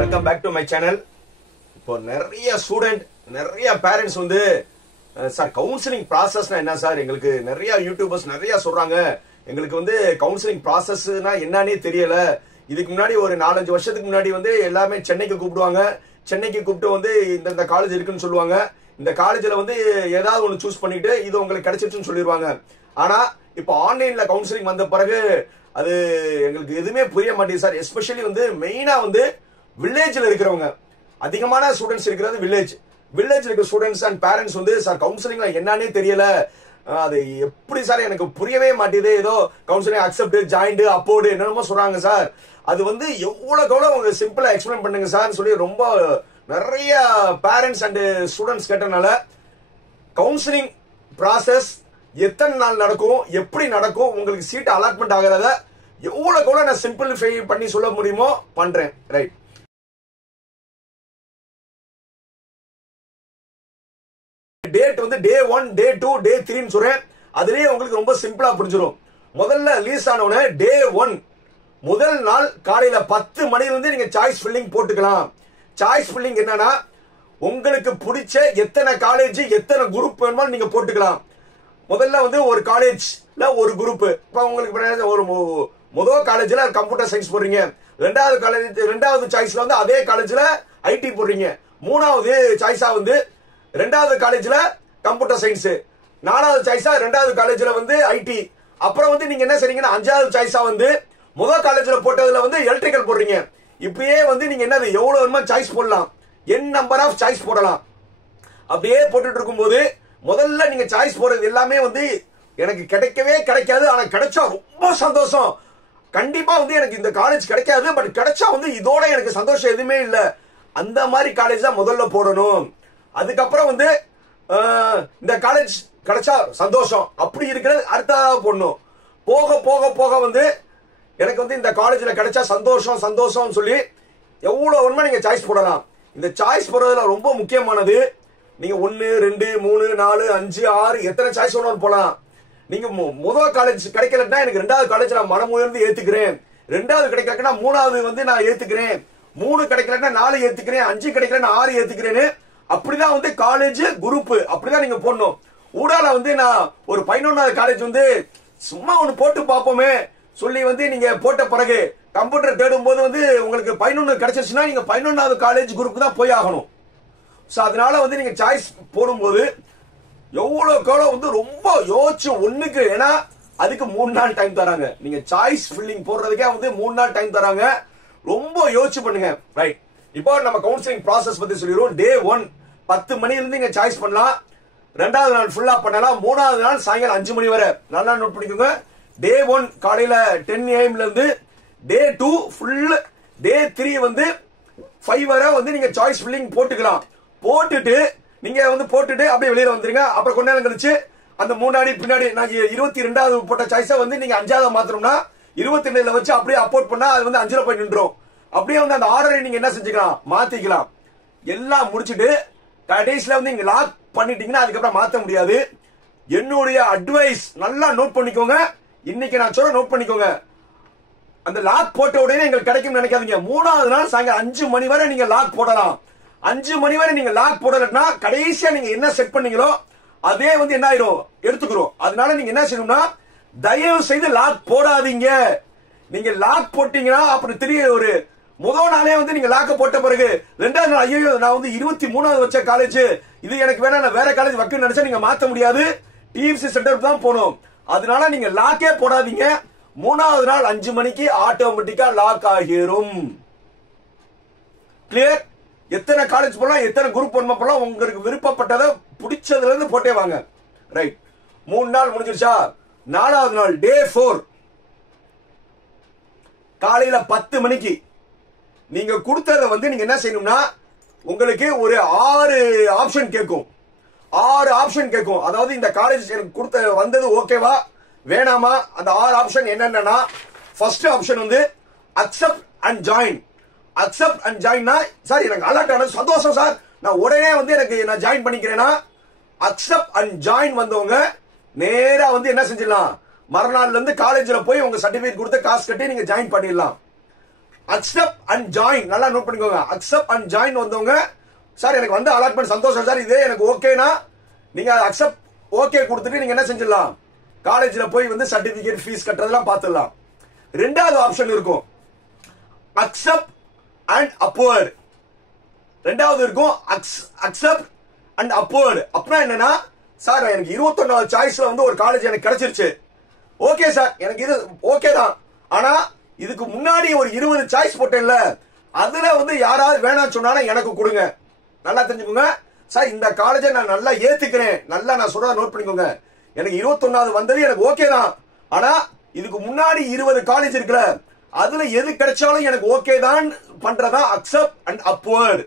Welcome back to my channel. இப்போ நிறைய student நிறைய பேரண்ட்ஸ் வந்து சார் கவுன்சிலிங் ப்ராசஸ்னா என்ன சார், எங்களுக்கு நிறைய யூடியூபர்ஸ் நிறைய சொல்றாங்க, எங்களுக்கு வந்து கவுன்சிலிங் ப்ராசஸ்னா என்னன்னே தெரியல. இதுக்கு முன்னாடி ஒரு 4-5 வருஷத்துக்கு முன்னாடி வந்து எல்லாமே சென்னைக்கு கூப்பிடுவாங்க, சென்னைக்கு கூப்பிட்டு வந்து இந்த காலேஜ் இருக்குன்னு சொல்லுவாங்க, இந்த காலேஜ்ல வந்து ஏதாவது ஒன்று சூஸ் பண்ணிட்டு இது உங்களுக்கு கிடைச்சிருச்சுன்னு சொல்லிடுவாங்க. ஆனா இப்போ ஆன்லைன்ல கவுன்சிலிங் வந்த பிறகு அது எங்களுக்கு எதுவுமே புரிய மாட்டேங்குது சார். எஸ்பெஷலி வந்து மெயினா வந்து வில்லேஜ்ல இருக்கிறவங்க, அதிகமான ஸ்டூடெண்ட்ஸ் இருக்கிறது வில்லேஜ் இருக்கிற ஸ்டூடெண்ட்ஸ் அண்ட் பேரண்ட்ஸ் வந்து சார் கவுன்சிலிங் என்னன்னே தெரியல, அது எப்படி சார் எனக்கு புரியவே மாட்டேது, ஏதோ கவுன்சிலிங் அக்செப்ட் ஜாயிண்ட் அப்போர்டு என்னென்னமோ சொல்றாங்க சார், அது வந்து எவ்வளவுக்கு எவ்வளவு உங்க சிம்பிளா எக்ஸ்பிளைன் பண்ணுங்க சார் சொல்லி ரொம்ப நிறைய பேரண்ட்ஸ் அண்ட் ஸ்டூடெண்ட்ஸ் கேட்டனால கவுன்சிலிங் ப்ராசஸ் எத்தனை நாள் நடக்கும், எப்படி நடக்கும், உங்களுக்கு சீட் அலாட்மெண்ட் ஆகிறத எவ்வளவுக்கு எவ்வளவு நான் சிம்பிளிஃபை பண்ணி சொல்ல முடியுமோ பண்றேன். ரைட், டேட் வந்து டே 1 டே 2 டே 3 சொல்றேன். அதுலயே உங்களுக்கு ரொம்ப சிம்பிளா புரிஞ்சிடும். முதல்ல ரிலீஸ் ஆனவனே டே 1 முதல் நாள் காலையில 10 மணிலிருந்து நீங்க சாய்ஸ் ஃபில்லிங் போட்டுக்கலாம். சாய்ஸ் ஃபில்லிங் என்னன்னா உங்களுக்கு பிடிச்ச எத்தனை காலேஜ் எத்தனை குரூப் வேணுமோ நீங்க போட்டுக்கலாம். முதல்ல வந்து ஒரு காலேஜ்ல ஒரு குரூப், இப்ப உங்களுக்கு ஒரு முதல் காலேஜ்ல கம்ப்யூட்டர் சயின்ஸ் போடுறீங்க, ரெண்டாவது சாய்ஸ்ல வந்து அதே காலேஜ்ல ஐடி போடுறீங்க, மூணாவது சாய்ஸா வந்து ரெண்டாவது காலேஜ்ல கம்ப்யூட்டர் சயின்ஸ், நாலாவது சாய்ஸா ரெண்டாவது காலேஜ்ல வந்து ஐடி, அப்புறம் வந்து நீங்க என்ன செய்றீங்கன்னா அஞ்சாவது சாய்ஸா வந்து முதல் காலேஜ்ல போட்டதுல வந்து எலக்ட்ரிக்கல் போடுறீங்க. இப்பயே வந்து நீங்க என்னது எவ்வளவு வேணுமோ சாய்ஸ் போடலாம், என் நம்பர் ஆஃப் சாய்ஸ் போடலாம். அப்படியே போட்டுட்டு இருக்கும்போது முதல்ல நீங்க சாய்ஸ் போடுறது எல்லாமே வந்து எனக்கு கிடைக்கவே கிடைக்காது, ஆனா கிடைச்சா ரொம்ப சந்தோஷம், கண்டிப்பா வந்து எனக்கு இந்த காலேஜ் கிடைக்காது, பட் கிடைச்சா வந்து இதோட எனக்கு சந்தோஷம் எதுவுமே இல்ல, அந்த மாதிரி காலேஜ் தான் முதல்ல போடணும். அதுக்கப்புறம் வந்து இந்த காலேஜ் கிடைச்சா சந்தோஷம் அப்படி இருக்கிறது அடுத்ததாக போடணும். போக போக போக வந்து எனக்கு வந்து இந்த காலேஜ்ல கிடைச்சா சந்தோஷம் சந்தோஷம் சொல்லி எவ்வளவு வேணுமோ நீங்க சாய்ஸ் போடலாம். இந்த சாய்ஸ் போடுறதுல ரொம்ப முக்கியமானது, நீங்க 1 2 3 4 5 6 எத்தனை சாய்ஸ் வேணும் போலாம். நீங்க முதல் காலேஜ் கிடைக்கலன்னா எனக்கு ரெண்டாவது காலேஜ் நான் மனம் உயர்ந்து ஏத்துக்கிறேன், ரெண்டாவது கிடைக்கலன்னா மூணாவது வந்து நான் ஏத்துக்கிறேன், 3 கிடைக்கலன்னா 4 ஏத்துக்கிறேன், 5 கிடைக்கலன்னா 6 ஏத்துக்கிறேன்னு, அப்படிதான் வந்து காலேஜ் குரூப் அப்படிதான் நீங்க போடணும். ஊடால வந்து நான் ஒரு 11வது காலேஜ் வந்து சும்மா ஒண்ணு போட்டு பார்ப்போமே சொல்லி வந்து நீங்க போட்ட பிறகு கம்ப்யூட்டர் தேடும் போது வந்து உங்களுக்கு 11 கிடைச்சிருச்சுன்னா நீங்க 11வது காலேஜ் குரூப் தான் போய் ஆகணும். சோ அதனால வந்து நீங்க சாய்ஸ் போடும்போது எவ்வளவுக்கு எவ்வளவு வந்து ரொம்ப யோசிச்சு ஒண்ணுக்கு, ஏன்னா அதுக்கு 3 நாள் டைம் தராங்க, நீங்க சாய்ஸ் ஃபில்லிங் போடுறதுக்கே வந்து 3 நாள் டைம் தராங்க, ரொம்ப யோசிச்சு பண்ணுங்க. ரைட், இப்போ நம்ம கவுன்சிலிங் ப்ராசஸ் பத்தி சொல்லிடுவோம். டே 1 10 மணிலிருந்து நீங்க சாய்ஸ் பண்ணலாம், ரெண்டாவது நாள் ஃபுல்லா பண்ணலாம், மூணாவது நாள் சாயங்காலம் 5 மணி வரை. நல்லா நோட் பண்ணிக்கோங்க. டே 1 காலையில 10 AM இருந்து டே 2 ஃபுல், டே 3 வந்து 5 வரை வந்து நீங்க சாய்ஸ் ஃபில்லிங் போட்டுக்கலாம். போட்டுட்டு நீங்க வந்து போட்டுட்டு அப்படியே வெளியில வந்துருங்க. அப்புறம் கொஞ்ச நேரம் கழிச்சு அந்த முன்னாடி பின்னாடி நான் 22வது போட்ட சாய்ஸை வந்து நீங்க 5வது மாத்தணும்னா 22ல வச்சு அப்படியே அப்போர்ட் பண்ணா அது வந்து 5ல போய் நின்றோம். அப்படியே வந்து அந்த ஆர்டரை நீங்க என்ன செஞ்சுக்கலாம், மாத்திக்கலாம். எல்லாம் முடிச்சுட்டு கடைசியில வந்து நீங்க லாக் பண்ணிட்டீங்கன்னா அதுக்கப்புறம் மாத்த முடியாது. என்னுடைய அட்வைஸ் நல்லா நோட் பண்ணிக்கோங்க, இன்னைக்கு நான் சொல்ல நோட் பண்ணிக்கோங்க. அந்த லாக் போட்ட உடனே எங்களுக்கு கிடைக்கும் நினைக்காதீங்க. 3வது நாள் சாயங்காலம் 5 மணி வரை நீங்க லாக் போடலாம். 5 மணி வரை நீங்க லாக் போடலன்னா கடைசியா நீங்க என்ன செட் பண்ணீங்களோ அதே வந்து என்ன ஆயிரும், எடுத்துக்கிறோம். அதனால நீங்க என்ன செய்யணும்னா தயவு செய்து லாக் போடாதீங்க. நீங்க லாக் போட்டீங்கன்னா அப்புறம் திடீர் ஒரு முதல் நாளே வந்து நீங்க லாக்க போட்ட பிறகு ரெண்டாவது நாள் ஐயோ நான் வந்து 23வது வச்ச காலேஜ் இது எனக்கு வேணா, நான் வேற காலேஜ் வைக்கணும்னு நினைச்சா நீங்க மாத்த முடியாது, டிஎம்சி சென்டர் தான் போகணும். அதனால நீங்க லாக்கே போடாதீங்க. 3வது நாள் 5 மணிக்கு ஆட்டோமேட்டிக்கா லாக் ஆகிரும். கிளியர்? எத்தனை காலேஜ் போடலாம், எத்தனை குரூப் போடலாம், உங்களுக்கு விருப்பப்பட்டதை பிடிச்சதுல இருந்து போட்டே வாங்க. ரைட், 3 நாள் முடிஞ்சிருச்சா? 4வது நாள் டே 4 காலையில 10 மணிக்கு நீங்க கொடுத்தத வந்து நீங்க என்ன செய்யணும்னா உங்களுக்கு ஒரு 6 ஆப்ஷன் கேட்கும். 6 ஆப்ஷன் கேட்கும். அதாவது இந்த காலேஜ் எனக்கு கொடுத்த வந்தது ஓகேவா வேணாமா, அந்த 6 ஆப்ஷன் என்னன்னா, ஃபர்ஸ்ட் ஆப்ஷன் வந்து accept and join. Accept and ஜாயின்னா சார் எனக்கு அலர்ட் ஆனது சந்தோஷம் சார், நான் உடனே வந்து எனக்கு நான் ஜாயின் பண்ணிக்கிறேன்னா அக்செப்ட் அண்ட் ஜாயின் வந்தவங்க நேரா வந்து என்ன செஞ்சிடலாம், மறுநாள்ல இருந்து காலேஜ்ல போய் உங்க சர்டிபிகேட் கொடுத்து காசு கட்டி நீங்க ஜாயின் பண்ணிடலாம். அக்செப்ட் அண்ட் ஜாயின் நல்லா நோட் பண்ணிக்கோங்க. அக்செப்ட் அண்ட் ஜாயின் வந்தவங்க சார் எனக்கு வந்து அலாட்மெண்ட் சந்தோஷம் சார், இதே எனக்கு ஓகேனா நீங்க அக்செப்ட் ஓகே கொடுத்துட்டு நீங்க என்ன செஞ்சிடலாம், காலேஜ்ல போய் வந்து சர்டிபிகேட் ஃபீஸ் கட்டுறதெல்லாம் பார்த்துடலாம். ரெண்டாவது ஆப்ஷன் இருக்கும் அக்செப்ட் அண்ட் அப்வர்ட். ரெண்டாவது இருக்கும் அக்செப்ட் அண்ட் அப்வர்ட். அப்படின்னா என்னன்னா சார் எனக்கு 21வது சாய்ஸ்ல வந்து ஒரு காலேஜ் எனக்கு கிடைச்சிருச்சு, ஓகே சார் எனக்கு இது ஓகே தான், ஆனா இதுக்கு முன்னாடி ஒரு 20 சாய்ஸ் போட்டேன்ல அதுல வந்து யாராவது வேணாம்னு சொன்னாலும் எனக்கு கொடுங்க. நல்லா தெரிஞ்சுக்கோங்க சார், இந்த காலேஜை நான் நல்லா ஏத்துக்கிறேன், நல்லா நான் சொல்றத நோட் பண்ணிக்கோங்க. எனக்கு 21வது வந்தது எனக்கு ஓகே தான், ஆனா இதுக்கு முன்னாடி 20 காலேஜ் இருக்குல்ல அதுல எது கிடைச்சாலும் எனக்கு ஓகே தான் பண்றதா அக்செப்ட் அண்ட் அப்வர்ட்.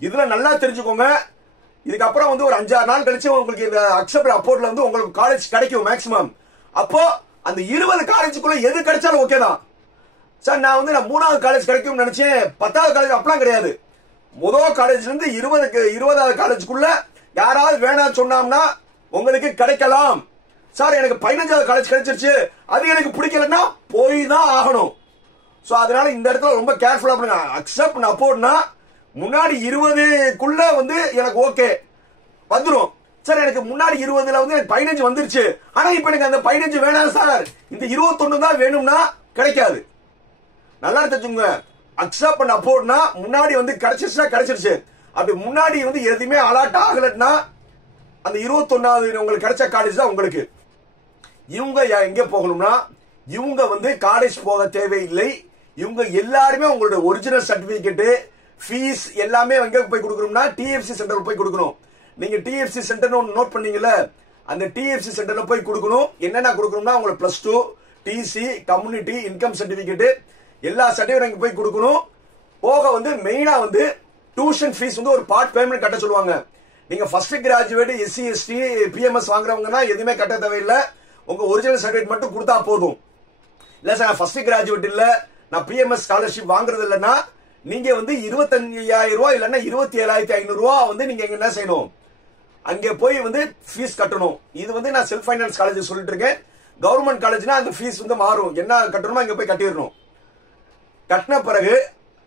இதுல நல்லா தெரிஞ்சுக்கோங்க. இதுக்கப்புறம் வந்து ஒரு 5-6 நாள் கழிச்சு உங்களுக்கு இந்த அக்செப்ட் அப்வர்ட்ல வந்து உங்களுக்கு காலேஜ் கிடைக்கும் மேக்ஸிமம். அப்போ அந்த 20 காலேஜுக்குள்ள எது கிடைச்சாலும் ஓகே தான் சார். நான் 3வது காலேஜ் கிடைக்கும்னு நினைச்சேன், 10வது காலேஜ் அப்படிலாம் கிடையாது. முதல் காலேஜ்ல இருந்து 20வது காலேஜுக்குள்ள யாராவது வேணாம் சொன்னோம்னா உங்களுக்கு கிடைக்கலாம். சார் எனக்கு 15வது காலேஜ் கிடைச்சிருச்சு, அது எனக்கு பிடிக்கலன்னா போய் தான் ஆகணும். சோ அதனால இந்த இடத்துல ரொம்ப கேர்ஃபுல்லா பண்ணுங்க. அக்செப்ட் அப்வர்ட்னா முன்னாடி 20க்குள்ள வந்து எனக்கு ஓகே வந்துரும் சார், எனக்கு முன்னாடி 20ல வந்து எனக்கு 15 வந்துருச்சு, ஆனா இப்ப எனக்கு அந்த 15 வேணாம் சார், இந்த 21 தான் வேணும்னா கிடைக்காது. நல்லா தெரிஞ்சுங்க. அக்செப்ட் அண்ட் அப்வர்ட்னா முன்னாடி வந்து கிடைச்சிருச்சுன்னா கிடைச்சிருச்சு, அப்படி முன்னாடி வந்து எதுவுமே அலாட் ஆகலன்னா அந்த 21வது உங்களுக்கு கிடைச்ச காலேஜ் தான் உங்களுக்கு. இவங்க எங்க போகணும்னா இவங்க வந்து காலேஜ் போக தேவையில்லை. இவங்க எல்லாருமே உங்களோட ஒரிஜினல் சர்டிபிகேட் ஃபீஸ் எல்லாமே எங்க போய் கொடுக்கணும்னா டிஎஃப்சி சென்டர் போய் கொடுக்கணும். நீங்க டிஎஃப்சி சென்டர் நோட் பண்ணீங்கல்ல, அந்த டிஎஃப்சி சென்டர்ல போய் கொடுக்கணும். என்னென்ன கொடுக்கணும்னா உங்களுக்கு +2 டிசி கம்யூனிட்டி இன்கம் சர்டிபிகேட் எல்லா சர்டிபிகேட் போய் கொடுக்கணும். போக வந்து மெயினா வந்து டியூஷன் ஃபீஸ் வந்து ஒரு பார்ட் பேமெண்ட் கட்ட சொல்லுவாங்க. நீங்க first graduate SC ST PMS வாங்குறவங்கன்னா எதுவுமே கட்ட தேவையில்லை, உங்க ஒரிஜினல் சர்டிபிகேட் மட்டும் கொடுத்தா போதும். இல்ல சார் நான் ஃபர்ஸ்ட் கிராஜுவேட் இல்ல, நான் பிஎம்எஸ் ஸ்காலர்ஷிப் வாங்குறது இல்லைன்னா நீங்க வந்து 25,000 ரூபாய் இல்லன்னா 27,500 ரூபாய் வந்து நீங்க என்ன செய்யணும், அங்க போய் வந்து ஃபீஸ் கட்டணும். இது வந்து நான் செல்ஃப் ஃபைனான்ஸ் காலேஜ் சொல்லிட்டு இருக்கேன். கவர்மெண்ட் காலேஜ்னா அந்த ஃபீஸ் வந்து மாறும், என்ன கட்டணுமோ அங்க போய் கட்டிடணும். கட்டின பிறகு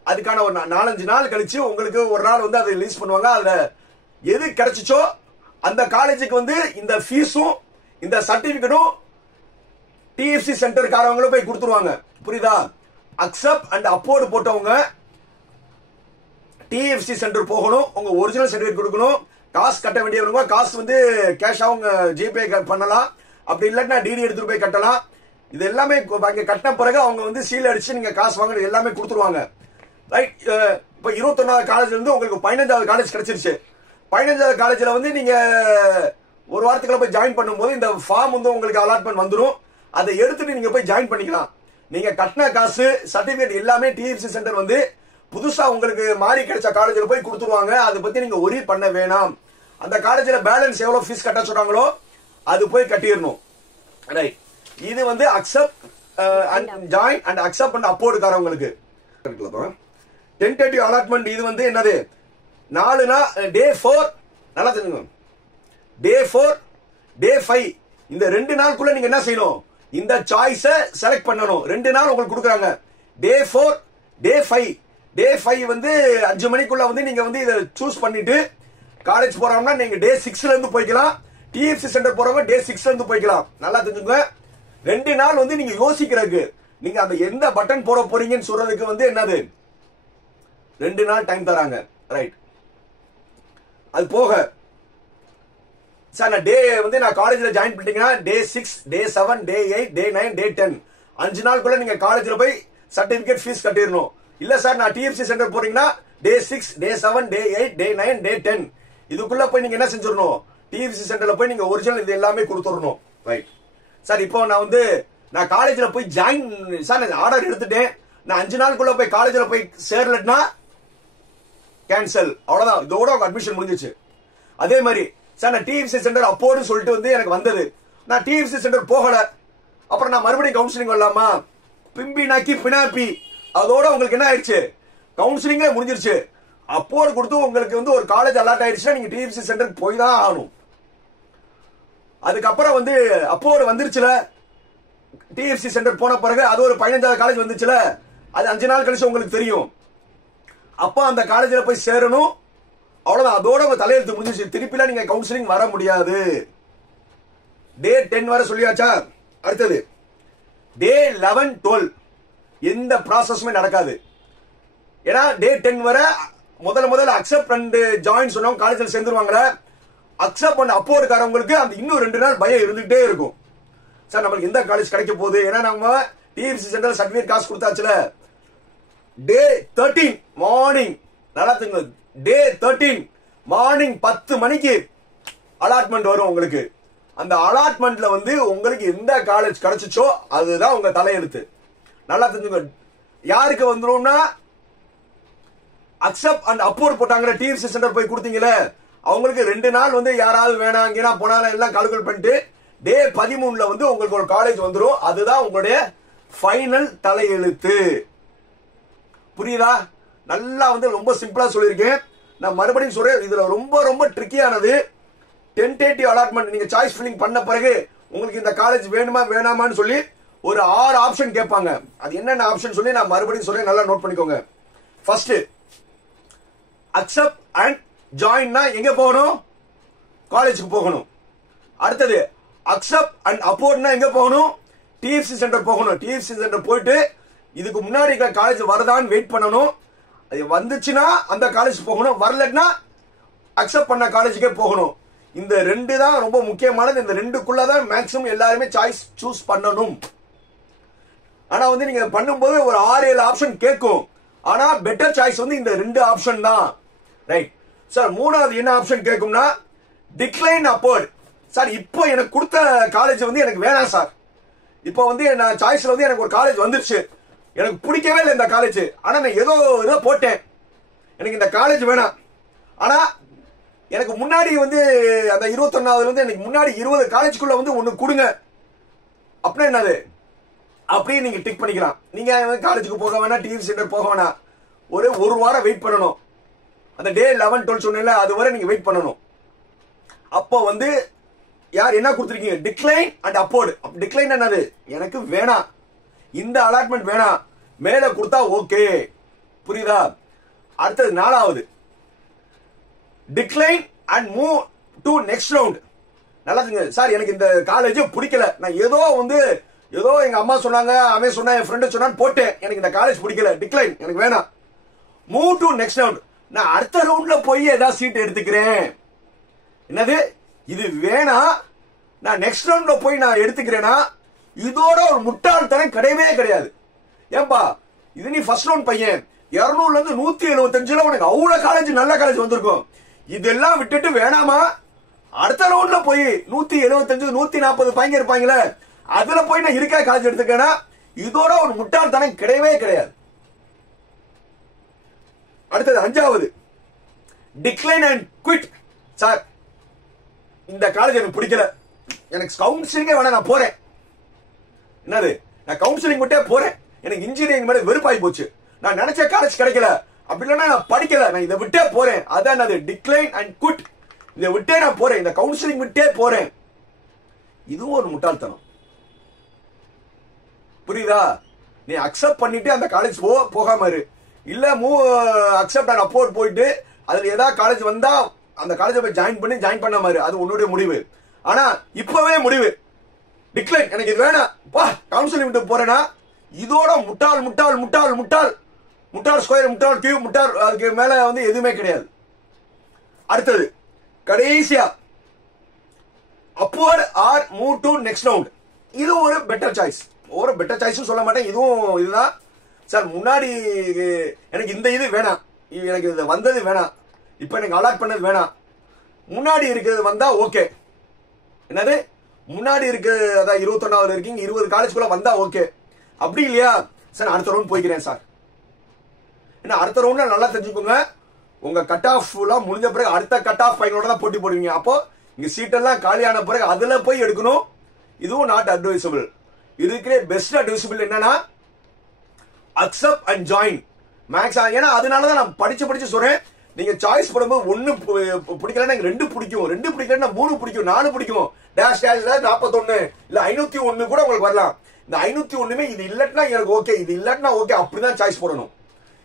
அதுக்கான ஒரு 4-5 நாள் கழிச்சு உங்களுக்கு ஒரு நாள் வந்து அதை ரிலீஸ் பண்ணுவாங்க. அதுல எது கிடைச்சிச்சோ அந்த காலேஜுக்கு வந்து இந்த ஃபீஸும் இந்த சர்டிபிகேட்டும் டிஎஃப்சி சென்டர்காரவங்களும் போய் கொடுத்துருவாங்க. புரியுதா? அக்செப்ட் அண்ட் அப்வர்ட் போட்டவங்க டிஎஃப்சி சென்டர் போகணும், உங்க ஒரிஜினல் சர்டிபிகேட் கொடுக்கணும். காசு கட்ட வேண்டியவங்க காசு வந்து கேஷ் அவங்க ஜிபே பண்ணலாம், அப்படி இல்லாட்டினா டிடி எடுத்துட்டு போய் கட்டலாம். இது எல்லாமே அங்க கட்டின பிறகு அவங்க வந்து சீல் அடிச்சு நீங்க காசு வாங்குறது எல்லாமே கொடுத்துருவாங்க. ரைட். இப்ப 21வது காலேஜ்ல இருந்து உங்களுக்கு 15வது காலேஜ் கிடைச்சிருச்சு. 15வது காலேஜ்ல வந்து நீங்க ஒரு வாரத்துக்குள்ள போய் ஜாயின் பண்ணும்போது இந்த ஃபார்ம் வந்து உங்களுக்கு அலாட்மெண்ட் வந்துடும். அதை எடுத்துட்டு நீங்க போய் ஜாயின் பண்ணிக்கலாம். நீங்க கட்டின காசு சர்டிபிகேட் எல்லாமே டிஎஃப்சி சென்டர் வந்து புதுசா உங்களுக்கு மாறி கிடைச்ச காலேஜ்ல போய் கொடுத்துருவாங்க. அதை பத்தி நீங்க ஒரி பண்ண வேணாம். அந்த காலேஜ்ல பேலன்ஸ் எவ்வளவு ஃபீஸ் கட்ட சொல்றாங்களோ அது போய் கட்டிடணும். ரைட். இது வந்து accept and join and accept and upward காரவங்களுக்கு. டென்டேட்டிவ் அலாட்மெண்ட் இது வந்து என்னது, 4 டே 4 நல்லா தெரிஞ்சுங்க. டே 4 டே 5 இந்த 2 நாளுக்குள்ள நீங்க என்ன செய்யணும், இந்த சாய்ஸை செலக்ட் பண்ணணும். 2 நாள் உங்களுக்கு கொடுக்குறாங்க. டே 4 டே 5 டே 5 வந்து 5 மணிக்குள்ள வந்து நீங்க வந்து இதை சூஸ் பண்ணிட்டு காலேஜ் போறோம்னா நீங்க டே 6ல இருந்து போய்க்கலாம். டிஎஃப்சி சென்டர் போறவங்க டே 6ல இருந்து போய்க்கலாம். நல்லா தெரிஞ்சுங்க. 2 நாள் வந்து நீங்க யோசிக்கிறதுக்கு, நீங்க அந்த எந்த பட்டன் போட போறீங்கன்னு சொல்றதுக்கு வந்து என்னது 2 நாள் டைம் தராங்க. ரைட். அது போக சார் நான் டே வந்து நான் காலேஜ்ல ஜாயின் பண்ணிட்டீங்கன்னா டே 6 டே 7 டே 8 டே 9 டே 10 5 நாளுக்குள்ள நீங்க காலேஜ்ல போய் சர்டிபிகேட் ஃபீஸ் கட்டிடணும். இல்ல சார் நான் டிஎஃப்சி சென்டர் போறீங்கன்னா டே 6 டே 7 டே 8 டே 9 டே 10 இதுக்குள்ள போய் நீங்க என்ன செஞ்சிடணும், டிஎஃப்சி சென்டர்ல போய் நீங்க ஒரிஜினல் இது எல்லாமே கொடுத்துடணும். ரைட். சார் இப்போ நான் காலேஜ்ல போய் ஜாயின் சார் நான் ஆர்டர் எடுத்துட்டேன், நான் 5 நாளுக்குள்ள போய் காலேஜ்ல போய் சேரலன்னா கேன்சல், அவ்வளவுதான், இதோட அட்மிஷன் முடிஞ்சிச்சு. அதே மாதிரி சார் நான் டிஎஃப்சி சென்டர் அப்போன்னு சொல்லிட்டு வந்து எனக்கு வந்தது, நான் டிஎஃப்சி சென்டர் போகல, அப்புறம் நான் மறுபடியும் கவுன்சிலிங் வரலாமா, பிம்பி நாக்கி பினாப்பி, அதோட உங்களுக்கு என்ன ஆயிடுச்சு, கவுன்சிலிங்கே முடிஞ்சிருச்சு. அப்போடு கொடுத்து உங்களுக்கு வந்து ஒரு காலேஜ் அலாட் ஆயிடுச்சுன்னா நீங்க டிஎஃப்சி சென்டர் போய் தான் ஆகணும். அதுக்கப்புறம் வந்து அப்போடு வந்துருச்சுல, டிஎஃப்சி சென்டர் போன பிறகு அது ஒரு 15வது காலேஜ் வந்துச்சுல, அது 5 நாள் கழிச்சு உங்களுக்கு தெரியும். அப்ப அந்த காலேஜ்ல போய் சேரணும். அவ்வளவுதான், அதோட உங்க தலையெழுத்து முடிஞ்சிச்சு. திருப்பிலாம் நீங்க கவுன்சிலிங் வர முடியாது. டே 10 வரை சொல்லியாச்சா? அடுத்தது டே 11, 12 எந்த ப்ராசஸுமே நடக்காது. ஏன்னா டே 10 வரை முதல்ல அக்செப்ட் அண்ட் ஜாயின் சொன்னவங்க காலேஜில் சேர்ந்துருவாங்க. அக்செப்ட் அண்ட் அப்போர்டுக்காரவங்களுக்கு அந்த இன்னும் 2 நாள் பயம் இருந்துகிட்டே இருக்கும். சார் நம்மளுக்கு எந்த காலேஜ் கிடைக்க போகுது? ஏன்னா நம்ம டிஎம்சி சென்டர் சர்டிபிகேட் காசு கொடுத்தாச்சுல. டே 13 மார்னிங், நல்லா தெரியுங்க, டே 13 மார்னிங் 10 மணிக்கு அலாட்மெண்ட் வரும் உங்களுக்கு. அந்த அலாட்மெண்ட்ல வந்து உங்களுக்கு எந்த காலேஜ் கிடைச்சிச்சோ அதுதான் உங்க தலையெழுத்து. நல்லா தெரிஞ்சுங்க. யாருக்கு வந்துரும்னா அக்செப்ட் அண்ட் அப்போர்ட் போட்டாங்க டிஎம்சி சென்டர் போய் கொடுத்தீங்களே அவங்களுக்கு 2 நாள் வந்து யாராவது வேணாம் இங்கன்னா போனாலும் எல்லாம் கால்குலேட் பண்ணிட்டு டே 13ல வந்து உங்களுக்கு ஒரு காலேஜ் வந்துரும். அதுதான் உங்களுடைய ஃபைனல் தலையெழுத்து. புரியுதா? நல்லா வந்து ரொம்ப சிம்பிளா சொல்லியிருக்கேன். நான் மறுபடியும் சொல்றேன், இதுல ரொம்ப ரொம்ப ட்ரிக்கியானது டென்டேட்டிவ் அலாட்மெண்ட். நீங்க சாய்ஸ் ஃபில்லிங் பண்ண பிறகு உங்களுக்கு இந்த காலேஜ் வேணுமா வேணாமான்னு சொல்லி ஒரு 6 ஆப்ஷன் கேட்பாங்க. அது என்னென்ன ஆப்ஷன் சொல்லி நான் மறுபடியும் சொல்றேன், நல்லா நோட் பண்ணிக்கோங்க. ஃபர்ஸ்ட் அக்செப்ட் அண்ட் ஜாயின்னா எங்க போகணும்? காலேஜுக்கு போகணும். அடுத்தது அக்செப்ட் அண்ட் அப்போர்ட்னா எங்க போகணும்? டிஎஃப்சி சென்டர் போகணும். டிஎஃப்சி சென்டர் போயிட்டு இதுக்கு முன்னாடி காலேஜ் வரதான்னு வெயிட் பண்ணணும். அது வந்துச்சுன்னா அந்த காலேஜ் போகணும், வரலன்னா அக்செப்ட் பண்ண காலேஜுக்கே போகணும். இந்த 2 தான் ரொம்ப முக்கியமானது. இந்த 2க்குள்ளதான் மேக்ஸிமம் எல்லாருமே சாய்ஸ் சூஸ் பண்ணணும். ஆனா வந்து நீங்க பண்ணும்போது ஒரு 6-7 ஆப்ஷன் கேட்கும். ஆனா பெட்டர் சாய்ஸ் வந்து இந்த 2 ஆப்ஷன் தான். Right sir. 3வது என்ன ஆப்ஷன் கேட்கும்னா டிக்ளைன் அப்போர்ட். சார் இப்போ எனக்கு கொடுத்த காலேஜ் வந்து எனக்கு வேணாம் சார். இப்போ வந்து நான் சாய்ஸ்ல வந்து எனக்கு ஒரு காலேஜ் வந்துருச்சு, எனக்கு பிடிக்கவே இல்லை இந்த காலேஜ். ஆனா நான் ஏதோ போட்டேன், எனக்கு இந்த காலேஜ் வேணாம். ஆனா எனக்கு முன்னாடி வந்து அந்த 21வது வந்து எனக்கு முன்னாடி 20 காலேஜுக்குள்ள வந்து ஒண்ணு கொடுங்க அப்படின்னா என்னது? அப்படியே நீங்க டிக் பண்ணிக்கலாம். நீங்க காலேஜுக்கு போக வேணா, டிவி சென்டர் போக வேணா, ஒரு வாரம் வெயிட் பண்ணணும். அந்த டே 11, 12 சொன்னேன்ல அது வரை நீங்க வெயிட் பண்ணணும். அப்போ வந்து யார் என்ன கொடுத்துருக்கீங்க? Decline and upward. டிக்ளைன் என்னது? எனக்கு வேணாம், இந்த அலாட்மெண்ட் வேணாம், மேல கொடுத்தா ஓகே. புரியுதா? அடுத்தது 4வது decline and move to next round. நல்லா தெரியுங்க. சார் எனக்கு இந்த காலேஜ் பிடிக்கல, நான் ஏதோ எங்க அம்மா சொன்னாங்க, அவன் சொன்னா, என் ஃப்ரெண்டு சொன்னான்னு போட்டேன், எனக்கு இந்த காலேஜ் பிடிக்கல, டிக்ளைன், எனக்கு வேணாம். Move to next round. நான் அடுத்த ரவுண்ட்ல போய் ஏதாவது சீட் எடுத்துக்கிறேன். என்னது? இது வேணாம், நான் நெக்ஸ்ட் ரவுண்ட்ல போய் நான் எடுத்துக்கிறேன்னா இதோட ஒரு முட்டாள்தனம் கிடையவே கிடையாது. ஏன்பா இது நீ ஃபர்ஸ்ட் ரவுண்ட் பையன், 200ல இருந்து 175ல உனக்கு அவ்வளவு காலேஜ் நல்ல காலேஜ் வந்திருக்கும். இதெல்லாம் விட்டுட்டு வேணாமா அடுத்த ரவுண்ட்ல போய் 175 140 பையங்க இருப்பாங்களே அதுல போய் நான் இருக்க காலேஜ் எடுத்துக்கேன்னா இதோட ஒரு முட்டாள்தனம் கிடையவே கிடையாது. அடுத்தது 5வது டிக்ளைன் அண்ட் குவிட். சார் இந்த காலேஜ் எனக்கு பிடிக்கல, எனக்கு கவுன்சிலிங்கே வேணா, நான் போறேன். என்னது? நான் கவுன்சிலிங் விட்டே போறேன், எனக்கு இன்ஜினியரிங் மேல வெறுப்பாய் போச்சு, நான் நினைச்ச காலேஜ் கிடைக்கல, அப்படி இல்லைன்னா நான் படிக்கல, நான் இதை விட்டே போறேன். அதான் அது டிக்ளைன் அண்ட் குவிட். இதை விட்டே நான் போறேன், இந்த கவுன்சிலிங் விட்டே போறேன். இதுவும் ஒரு முட்டாள்தனம். புரியுதா? நீ அக்செப்ட் பண்ணிட்டு அந்த காலேஜ் போகாம இரு, இல்ல அக்செப்ட் அண்ட் அப்போர்ட் போயிட்டு அதுல ஏதாவது காலேஜ் வந்தா அந்த காலேஜ் போய் ஜாயின் பண்ண மாதிரி அது உன்னுடைய முடிவு. ஆனா இப்பவே முடிவு டிக்ளைன், எனக்கு இது வேணாம், கவுன்சிலிங் விட்டு போறேன்னா இதோட முட்டாள் முட்டாள் முட்டாள் முட்டாள் முட்டாள் ஸ்கொயர், முட்டாள் கியூப், முட்டாள், அதுக்கு மேல வந்து எதுவுமே கிடையாது. அடுத்தது கடைசியா abort or move to next round. இது ஒரு பெட்டர் சாய்ஸ். ஒரு பெட்டர் சாய்ஸ் சொல்ல மாட்டேன், இதுவும் இதுதான். சார் முன்னாடி எனக்கு இந்த இது வேணாம், எனக்கு இது வந்தது வேணாம், இப்ப எனக்கு அலாட் பண்ணது வேணாம், முன்னாடி இருக்கிறது வந்தா ஓகே. என்னது? முன்னாடி இருக்கு, அதான் 21வது இருக்கீங்க, 20 காலேஜ்குள்ள வந்தா ஓகே. அப்படி இல்லையா சார் அடுத்த ரவுண்ட் போய்க்கிறேன் சார். என்ன அடுத்த ரவுண்ட்ல நல்லா தெரிஞ்சுக்கோங்க, உங்க கட் ஆஃப் எல்லாம் முடிஞ்ச பிறகு அடுத்த கட் ஆஃப் பையனோட தான் போட்டி போடுவீங்க. அப்போ இங்க சீட்டெல்லாம் காலியான பிறகு அதுல போய் எடுக்கணும். இதுவும் நாட் அட்வைசபிள். இருக்கிற பெஸ்ட் அட்வைசபிள் என்னன்னா அக்செப்ட் அண்ட் ஜாயின் மேக்ஸ். ஏன்னா அதனாலதான் நான் படிச்சு சொல்றேன், நீங்க சாய்ஸ் போடும்போது 1 பிடிக்கலன்னா 2 பிடிக்கும், 2 பிடிக்கலன்னா 3 பிடிக்கும், 4 பிடிக்கும், டேஷ் டேஷ் 41 இல்ல 501 கூட உங்களுக்கு வரலாம். இந்த 501மே இது இல்லட்னா எனக்கு ஓகே, இது இல்லட்னா ஓகே, அப்படிதான் சாய்ஸ் போடணும்.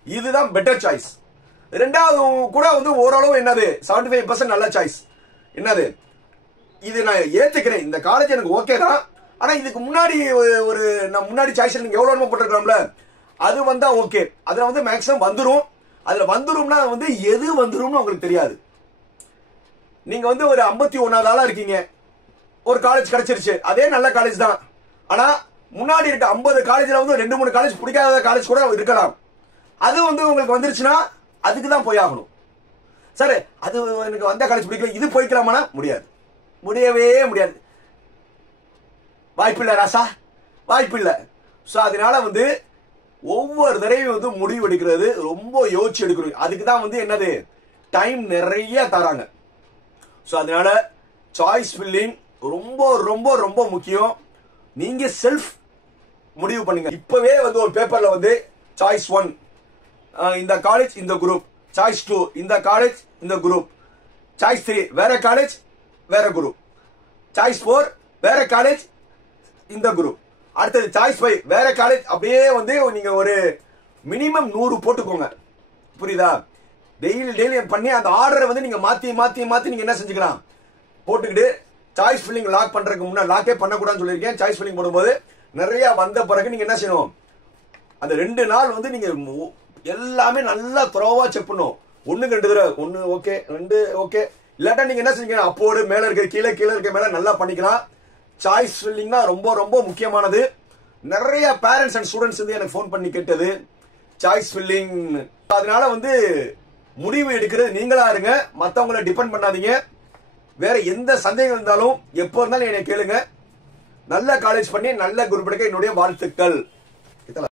இதுதான் பெட்டர் சாய்ஸ். ரெண்டாவது கூட வந்து ஓரளவு என்னது 75% நல்ல சாய்ஸ். என்னது, இது நான் ஏத்துக்கிறேன், இந்த காலேஜ் எனக்கு ஓகே தான். ஆனா இதுக்கு முன்னாடி ஒரு நான் முன்னாடி சாய்ஸ் நீங்க எவ்வளவு போட்டிருக்கலாம்ல, அது வந்தா ஓகே. அதுல வந்து மேக்ஸிமம் வந்துரும். அதுல வந்துரும்னா வந்து எது வந்துரும்னு உங்களுக்கு தெரியாது. நீங்க வந்து ஒரு 51வது ஆளா இருக்கீங்க, ஒரு காலேஜ் கிடைச்சிருச்சு, அதே நல்ல காலேஜ் தான். ஆனா முன்னாடி இருக்க 50 காலேஜ்ல வந்து 2-3 காலேஜ் பிடிக்காத காலேஜ் கூட இருக்கலாம். அது வந்து உங்களுக்கு வந்துருச்சுன்னா அதுக்கு தான் போய் ஆகணும். சரி, அது எனக்கு வந்த காலேஜ் பிடிக்கல, இது போய்க்கலாமானா முடியாது, முடியவே முடியாது. வாய்ப்பில்லை ராசா, வாய்ப்பில்லை. ஸோ அதனால வந்து ஒவ்வொரு தடவையும் வந்து முடிவு எடுக்கிறது ரொம்ப யோசிச்சு எடுக்கணும். அதுக்கு தான் வந்து என்னது டைம் நிறைய தராங்க. ஸோ அதனால சாய்ஸ் ஃபில்லிங் ரொம்ப ரொம்ப ரொம்ப முக்கியம். நீங்க செல்ஃப் முடிவு பண்ணுங்க. இப்பவே வந்து ஒரு பேப்பர்ல வந்து சாய்ஸ் 1 இந்த காலேஜ் இந்த குரூப், சாய்ஸ் 2 இந்த காலேஜ் இந்த குரூப், சாய்ஸ் 3 வேற காலேஜ் வேற குரூப், சாய்ஸ் 4 வேற காலேஜ் இந்த குரூப், அடுத்தது சாய்ஸ் 5 வேற காலேஜ். அப்படியே வந்து நீங்க ஒரு மினிமம் 100 போட்டுக்கோங்க. புரியுதா? டெய்லி பண்ணி அந்த ஆர்டரை வந்து நீங்க மாத்தி மாத்தி மாத்தி நீங்க என்ன செஞ்சுக்கலாம், போட்டுக்கிட்டு சாய்ஸ் ஃபில்லிங் லாக் பண்றதுக்கு முன்னாடி, லாக்கே பண்ணக்கூடாதுன்னு சொல்லியிருக்கேன். சாய்ஸ் ஃபில்லிங் போடும்போது நிறைய வந்த பிறகு நீங்க என்ன செய்யணும், அந்த 2 நாள் வந்து நீங்க எல்லாமே நல்லா துறவா செக் பண்ணும். 1க்கு 2 தடவை, 1 ஓகே 2 ஓகே. இல்லாட்டா நீங்க என்ன செஞ்சீங்க, அப்போடு மேல இருக்க கீழே, கீழே இருக்க மேல நல்லா பண்ணிக்கலாம். சாய்ஸ் ஃபில்லிங் தான் ரொம்ப ரொம்ப முக்கியமானது. நிறைய பேரண்ட்ஸ் அண்ட் ஸ்டூடெண்ட்ஸ் வந்து எனக்கு ஃபோன் பண்ணி கேட்டது சாய்ஸ் ஃபில்லிங். அதனால வந்து முடிவு எடுக்கிறது நீங்களா இருங்க, மத்தவங்களை டிபெண்ட் பண்ணாதீங்க. வேற எந்த சந்தேகம் இருந்தாலும் எப்போ இருந்தாலும் என்னை கேளுங்க. நல்ல காலேஜ் பண்ணி நல்ல குரூப் எடுக்க என்னுடைய வாழ்த்துக்கள்.